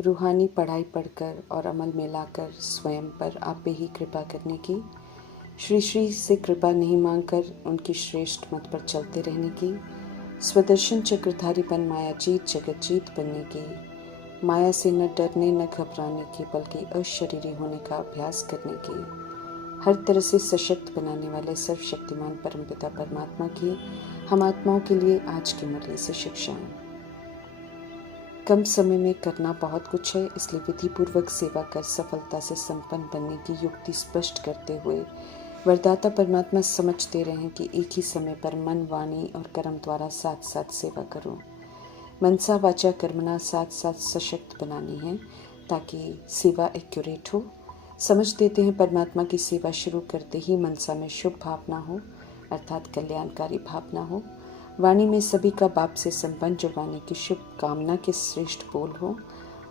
रूहानी पढ़ाई पढ़कर और अमल में लाकर स्वयं पर आप पे ही कृपा करने की, श्री श्री से कृपा नहीं मांगकर उनकी श्रेष्ठ मत पर चलते रहने की, स्वदर्शन चक्रधारी बन माया जीत जगत जीत बनने की, माया से न डरने न घबराने की बल्कि अशरीरी होने का अभ्यास करने की, हर तरह से सशक्त बनाने वाले सर्वशक्तिमान परमपिता परमात्मा की हम आत्माओं के लिए आज की मुरली से शिक्षाएं। कम समय में करना बहुत कुछ है, इसलिए विधि पूर्वक सेवा कर सफलता से संपन्न बनने की युक्ति स्पष्ट करते हुए वरदाता परमात्मा समझ दे रहे हैं कि एक ही समय पर मन, वाणी और कर्म द्वारा साथ साथ सेवा करो। मनसा वाचा कर्मणा साथ साथ सशक्त बनानी है ताकि सेवा एक्यूरेट हो। समझ देते हैं परमात्मा की सेवा शुरू करते ही मनसा में शुभ भावना हो अर्थात कल्याणकारी भावना हो, वाणी में सभी का बाप से संबंध जुड़वाने की शुभ कामना के श्रेष्ठ बोल हो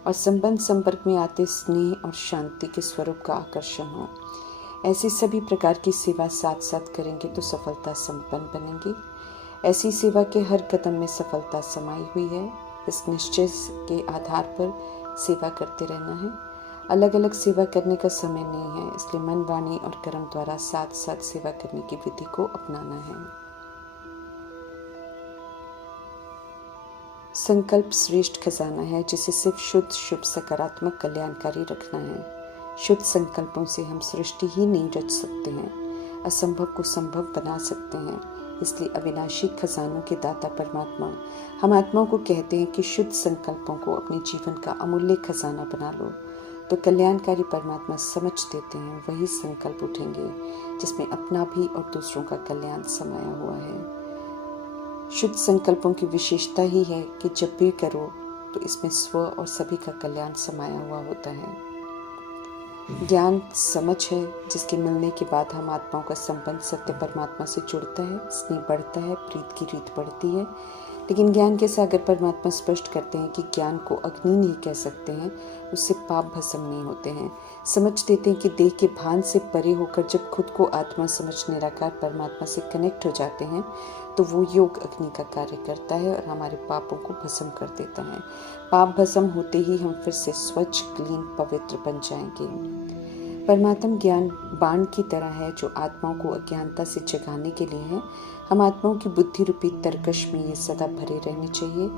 और संबंध संपर्क में आते स्नेह और शांति के स्वरूप का आकर्षण हो। ऐसी सभी प्रकार की सेवा साथ साथ करेंगे तो सफलता संपन्न बनेंगी। ऐसी सेवा के हर कदम में सफलता समाई हुई है। इस निश्चय के आधार पर सेवा करते रहना है। अलग अलग सेवा करने का समय नहीं है, इसलिए मन, वाणी और कर्म द्वारा साथ साथ सेवा करने की विधि को अपनाना है। संकल्प श्रेष्ठ खजाना है जिसे सिर्फ शुद्ध, शुभ, सकारात्मक, कल्याणकारी रखना है। शुद्ध संकल्पों से हम सृष्टि ही नहीं रच सकते हैं, असंभव को संभव बना सकते हैं। इसलिए अविनाशी खजानों के दाता परमात्मा हम आत्माओं को कहते हैं कि शुद्ध संकल्पों को अपने जीवन का अमूल्य खजाना बना लो। तो कल्याणकारी परमात्मा समझ देते हैं वही संकल्प उठेंगे जिसमें अपना भी और दूसरों का कल्याण समाया हुआ है। शुद्ध संकल्पों की विशेषता ही है कि जब भी करो तो इसमें स्व और सभी का कल्याण समाया हुआ होता है। ज्ञान समझ है जिसके मिलने के बाद हम आत्माओं का संबंध सत्य परमात्मा से जुड़ता है, स्नेह बढ़ता है, प्रीत की रीत बढ़ती है। लेकिन ज्ञान के सागर परमात्मा स्पष्ट करते हैं कि ज्ञान को अग्नि नहीं कह सकते हैं, उससे पाप भस्म नहीं होते हैं। समझ देते हैं कि देह के भान से परे होकर जब खुद को आत्मा समझ निराकार परमात्मा से कनेक्ट हो जाते हैं तो वो योग अग्नि का कार्य करता है और हमारे पापों को भस्म कर देता है। पाप भस्म होते ही हम फिर से स्वच्छ, क्लीन, पवित्र बन जाएंगे। परमात्म ज्ञान बाण की तरह है जो आत्माओं को अज्ञानता से जगाने के लिए है। हम आत्माओं की बुद्धि रूपी तरकश में ये सदा भरे रहने चाहिए।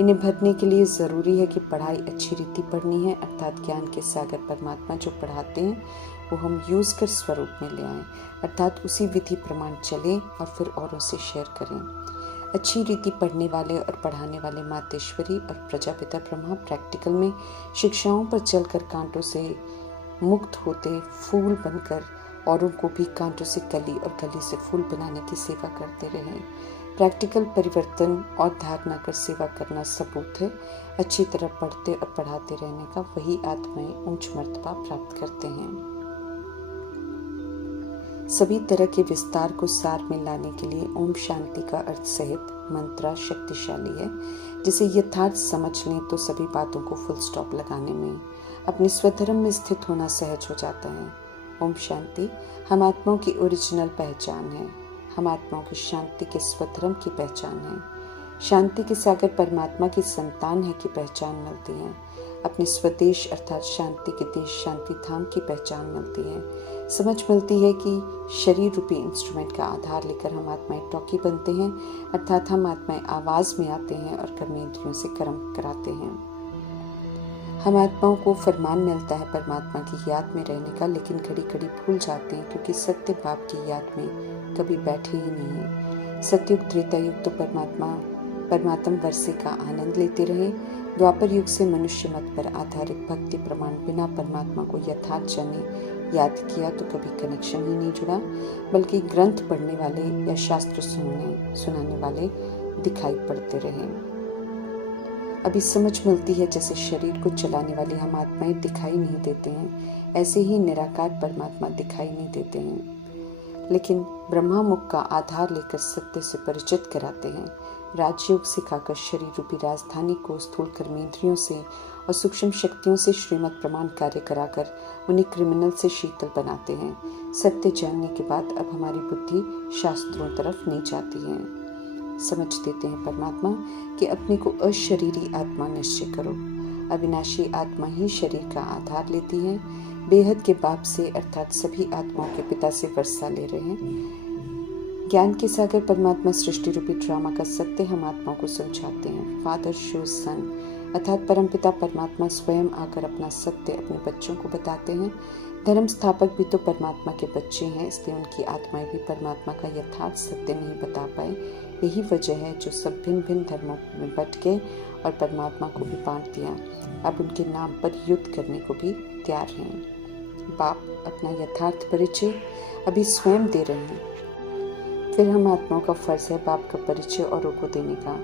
इन्हें भरने के लिए ज़रूरी है कि पढ़ाई अच्छी रीति पढ़नी है अर्थात ज्ञान के सागर परमात्मा जो पढ़ाते हैं वो हम यूज़ कर स्वरूप में ले आएँ अर्थात उसी विधि प्रमाण चलें और फिर औरों से शेयर करें। अच्छी रीति पढ़ने वाले और पढ़ाने वाले मातेश्वरी और प्रजापिता ब्रह्मा प्रैक्टिकल में शिक्षाओं पर चलकर कांटों से मुक्त होते फूल बनकर औरों को भी कांटों से कली और कली से फूल बनाने की सेवा करते रहें। प्रैक्टिकल परिवर्तन और धारणा कर सेवा करना सबूत है। अच्छी तरह पढ़ते और पढ़ाते रहने का वही आत्माएं ऊंच मर्तबा प्राप्त करते हैं। सभी तरह के विस्तार को सार में लाने के लिए ओम शांति का अर्थ सहित मंत्र शक्तिशाली है, जिसे यथार्थ समझ लें तो सभी बातों को फुल स्टॉप लगाने में अपने स्वधर्म में स्थित होना सहज हो जाता है। ओम शांति हम आत्माओं की ओरिजिनल पहचान है। हम आत्माओं की शांति के स्वधर्म की पहचान है। शांति के सागर परमात्मा की संतान है की पहचान मिलती है। अपने स्वदेश अर्थात शांति के देश शांति धाम की पहचान मिलती है। समझ मिलती है कि शरीर रूपी इंस्ट्रूमेंट का आधार लेकर हम आत्माएं टॉकी बनते हैं अर्थात हम आत्माएं आवाज में आते हैं और कर्मेंद्रियों से कर्म कराते हैं। हम आत्माओं को फरमान मिलता है परमात्मा की याद में रहने का, लेकिन घड़ी घड़ी भूल जाते हैं क्योंकि सत्य बाप की याद में कभी बैठे ही नहीं। सतयुग त्रेता युग तो परमात्म वर्षे का आनंद लेते रहे। द्वापर युग से मनुष्य मत पर आधारित भक्ति प्रमाण बिना परमात्मा को यथार्थ जाने याद किया तो कभी कनेक्शन ही नहीं जुड़ा, बल्कि ग्रंथ पढ़ने वाले या शास्त्र सुनाने वाले दिखाई पड़ते रहे। अभी समझ मिलती है जैसे शरीर को चलाने वाली हम आत्माएं दिखाई नहीं देते हैं, ऐसे ही निराकार परमात्मा दिखाई नहीं देते हैं। लेकिन ब्रह्मा मुख का आधार लेकर सत्य से परिचित कराते हैं। राजयोग सिखाकर शरीर रूपी राजधानी को स्थूल कर्मेंद्रियों से और सूक्ष्म शक्तियों से श्रीमत प्रमाण कार्य कराकर उन्हें क्रिमिनल से शीतल बनाते हैं। सत्य जानने के बाद अब हमारी बुद्धि शास्त्रों तरफ नहीं जाती है। समझ देते हैं परमात्मा कि अपने को अशरीरी आत्मा निश्चय करो। अविनाशी आत्मा ही शरीर का आधार लेती है। बेहद के बाप से अर्थात सभी आत्माओं के पिता से वर्षा ले रहे हैं। ज्ञान के सागर परमात्मा सृष्टि रूपी ड्रामा का सत्य हम आत्माओं को समझाते हैं। फादर शोज सन अर्थात परमपिता परमात्मा स्वयं आकर अपना सत्य अपने बच्चों को बताते हैं। धर्म स्थापक भी तो परमात्मा के बच्चे हैं, इसलिए उनकी आत्माएं भी परमात्मा का यथार्थ सत्य नहीं बता पाए। यही वजह है जो सब भिन्न भिन्न धर्मों में बट गए और परमात्मा को भी बांट दिया। अब उनके नाम पर युद्ध करने को भी तैयार हैं। बाप अपना यथार्थ परिचय अभी स्वयं दे रहे हैं। फिर हम आत्माओं का फर्ज है बाप का परिचय औरों को देने का।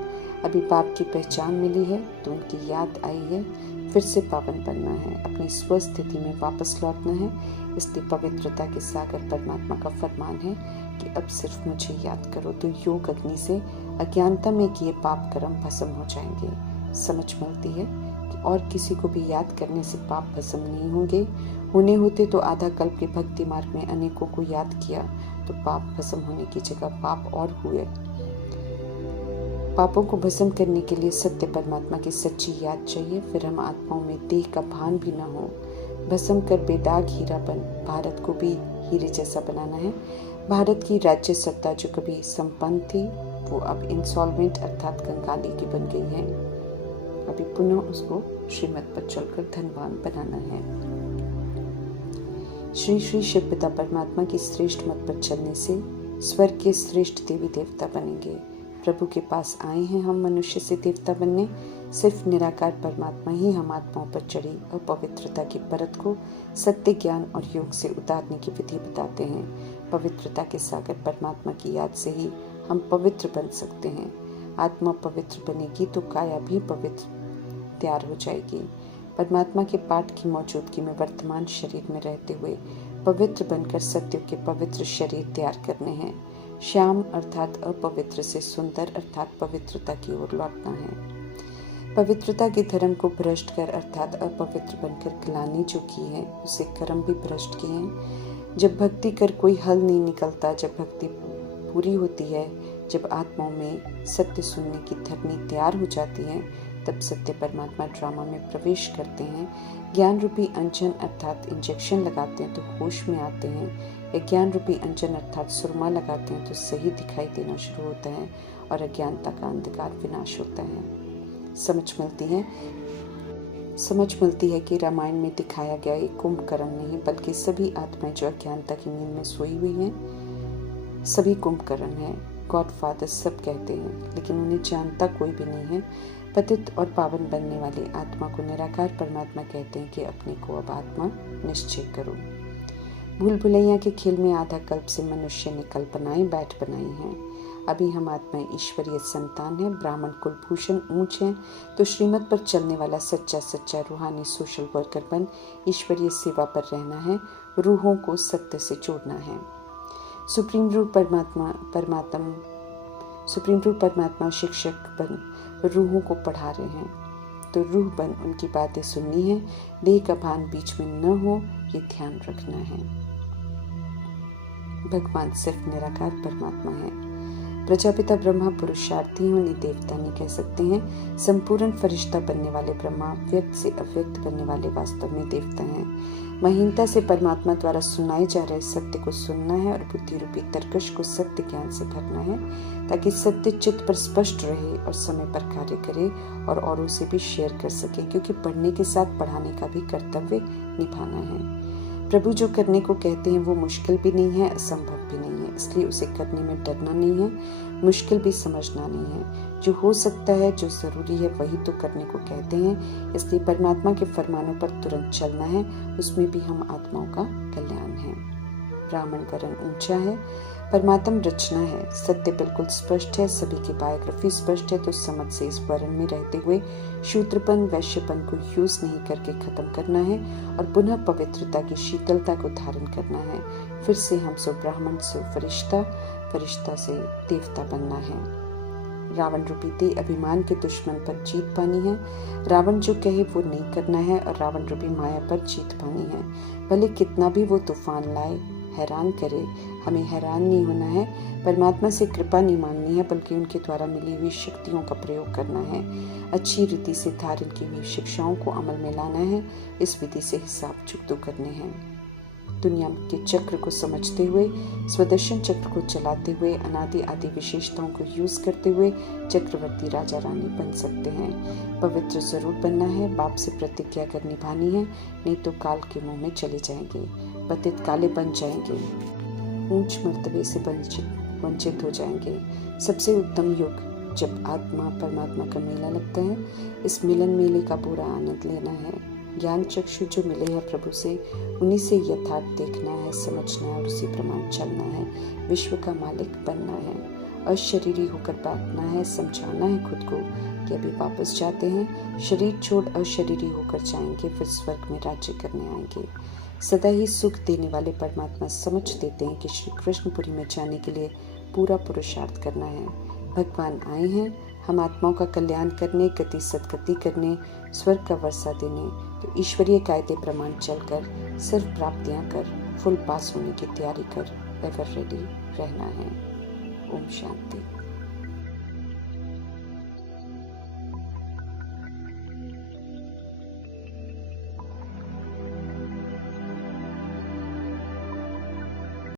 अभी बाप की पहचान मिली है तो उनकी याद आई है, फिर से पावन बनना है, अपनी स्व स्थिति में वापस लौटना है। इसलिए पवित्रता के सागर परमात्मा का फरमान है कि अब सिर्फ मुझे याद करो तो योग अग्नि से अज्ञानता में किए पाप कर्म भस्म हो जाएंगे। समझ मिलती है कि और किसी को भी याद करने से पाप भस्म नहीं होंगे। होने होते तो आधा कल्प के भक्ति मार्ग में अनेकों को याद किया तो पाप भस्म होने की जगह पाप और हुए। पापों को भस्म करने के लिए सत्य परमात्मा की सच्ची याद चाहिए। फिर हम आत्माओं में देह का भान भी न हो। भस्म कर बेदाग हीरा बन भारत को भी हीरे जैसा बनाना है। भारत की राज्य सत्ता जो कभी संपन्न थी वो अब इंसॉल्वेंट अर्थात कंगाली की बन गई है। अभी पुनः उसको श्रीमत पर चलकर धनवान बनाना है। श्री श्री शिव पिता परमात्मा की श्रेष्ठ मत पर चलने से स्वर्ग के श्रेष्ठ देवी देवता बनेंगे। प्रभु के पास आए हैं हम मनुष्य से देवता बनने। सिर्फ निराकार परमात्मा ही हम आत्माओं पर चढ़ी अपवित्रता की परत को सत्य ज्ञान और योग से उतारने की विधि बताते हैं। पवित्रता के सागर परमात्मा की याद से ही हम पवित्र बन सकते हैं। आत्मा पवित्र बनेगी तो काया भी पवित्र तैयार हो जाएगी। परमात्मा के पाठ की मौजूदगी में वर्तमान शरीर में रहते हुए पवित्र बनकर सत्य के पवित्र शरीर तैयार करने हैं। श्याम अर्थात अपवित्र से सुंदर अर्थात पवित्रता की ओर लौटना है। पवित्रता के धर्म को भ्रष्ट कर अर्थात अपवित्र बनकर ग्लानि जो की है उसे कर्म भी भ्रष्ट किए हैं। जब भक्ति कर कोई हल नहीं निकलता, जब भक्ति पूरी होती है, जब आत्माओं में सत्य सुनने की धरनी तैयार हो जाती है, तब सत्य परमात्मा ड्रामा में प्रवेश करते हैं। ज्ञान रूपी अंजन अर्थात इंजेक्शन लगाते हैं तो होश में आते हैं। ज्ञान रूपी अंजन अर्थात सुरमा लगाते हैं तो सही दिखाई देना शुरू होता है और अज्ञानता का अंधकार विनाश होता है। समझ मिलती है कि रामायण में दिखाया गया एक कुंभकर्ण नहीं बल्कि सभी आत्माएं जो अज्ञानता की नींद में सोई हुई हैं, सभी कुंभकर्ण हैं। गॉड फादर सब कहते हैं लेकिन उन्हें जानता कोई भी नहीं है। पतित और पावन बनने वाली आत्मा को निराकार परमात्मा कहते हैं कि अपने को अब आत्मा निश्चय करो। भूल भुलैया के खेल में आधा कल्प से मनुष्य ने कल्पनाएं बैठ बनाई हैं। अभी हम आत्माएं ईश्वरीय संतान हैं, ब्राह्मण कुलभूषण ऊंच हैं, तो श्रीमत पर चलने वाला सच्चा रूहानी सोशल वर्कर बन ईश्वरीय सेवा पर रहना है। रूहों को सत्य से जोड़ना है। सुप्रीम रूप परमात्मा शिक्षक बन रूहों को पढ़ा रहे हैं, तो रूह बन उनकी बातें सुननी है। देह का भान बीच में न हो ये ध्यान रखना है। भगवान सिर्फ निराकार परमात्मा है। प्रजापिता ब्रह्मा पुरुषार्थी हैं, उन्हें देवता नहीं कह सकते हैं। संपूर्ण फरिश्ता बनने वाले ब्रह्मा व्यक्त से अव्यक्त बनने वाले वास्तव में देवता हैं। महीनता से परमात्मा द्वारा सुनाए जा रहे सत्य को सुनना है और बुद्धि रूपी तर्कश को सत्य ज्ञान से भरना है ताकि सत्य चित्त पर स्पष्ट रहे और समय पर कार्य करे और औरों से भी शेयर कर सके, क्योंकि पढ़ने के साथ पढ़ाने का भी कर्तव्य निभाना है। प्रभु जो करने को कहते हैं वो मुश्किल भी नहीं है, असंभव भी नहीं है, इसलिए उसे करने में डरना नहीं है, मुश्किल भी समझना नहीं है। जो हो सकता है, जो जरूरी है वही तो करने को कहते हैं, इसलिए परमात्मा के फरमानों पर तुरंत चलना है, उसमें भी हम आत्माओं का कल्याण है। ब्राह्मण वर्ण ऊंचा है, परमात्म रचना है, सत्य बिल्कुल स्पष्ट है, सभी की बायोग्राफी स्पष्ट है, तो समझ से इस वर्ण में रहते हुए शूद्रपन वैश्यपन को यूज नहीं करके खत्म करना है और पुनः पवित्रता की शीतलता को धारण करना है। फिर से हम सो ब्राह्मण से फरिश्ता से देवता बनना है। रावण रूपी देह अभिमान के दुश्मन पर जीत पानी है। रावण जो कहे वो नहीं करना है और रावण रूपी माया पर जीत पानी है। भले कितना भी वो तूफान लाए, हैरान करे, हमें हैरान नहीं होना है, परमात्मा से कृपा नहीं मांगनी है, बल्कि उनके द्वारा मिली हुई शक्तियों का प्रयोग करना है। अच्छी रीति से धारण की हुई शिक्षाओं को अमल में लाना है। इस विधि से हिसाब चुकतो करने हैं। दुनिया के चक्र को समझते हुए, स्वदर्शन चक्र को चलाते हुए, अनादि आदि विशेषताओं को यूज करते हुए चक्रवर्ती राजा रानी बन सकते हैं। पवित्र जरूर बनना है, बाप से प्रतिज्ञा कर निभानी है, नहीं तो काल के मुंह में चले जाएंगे, पतित काले बन जाएंगे, ऊंच मर्तबे से वंचित हो जाएंगे। सबसे उत्तम युग जब आत्मा परमात्मा का मेला लगता है। इस मिलन मेले का पूरा आनंद लेना है। ज्ञान चक्षु जो मिले हैं प्रभु से, उन्हीं से यथार्थ देखना है, समझना है और उसी प्रमाण चलना है। विश्व का मालिक बनना है, अशरीरी होकर बांटना है, समझाना है खुद को कि अभी वापस जाते हैं, शरीर छोड़ अशरीरी होकर जाएंगे, फिर स्वर्ग में राज्य करने आएंगे। सदा ही सुख देने वाले परमात्मा समझ देते हैं कि श्री कृष्णपुरी में जाने के लिए पूरा पुरुषार्थ करना है। भगवान आए हैं हम आत्माओं का कल्याण करने, गति सदगति करने, स्वर्ग का वर्षा देने। तो ईश्वरीय कायदे प्रमाण चलकर सिर्फ प्राप्तियां कर, फुल पास होने की तैयारी कर, एवर रेडी रहना है। ओम शांति।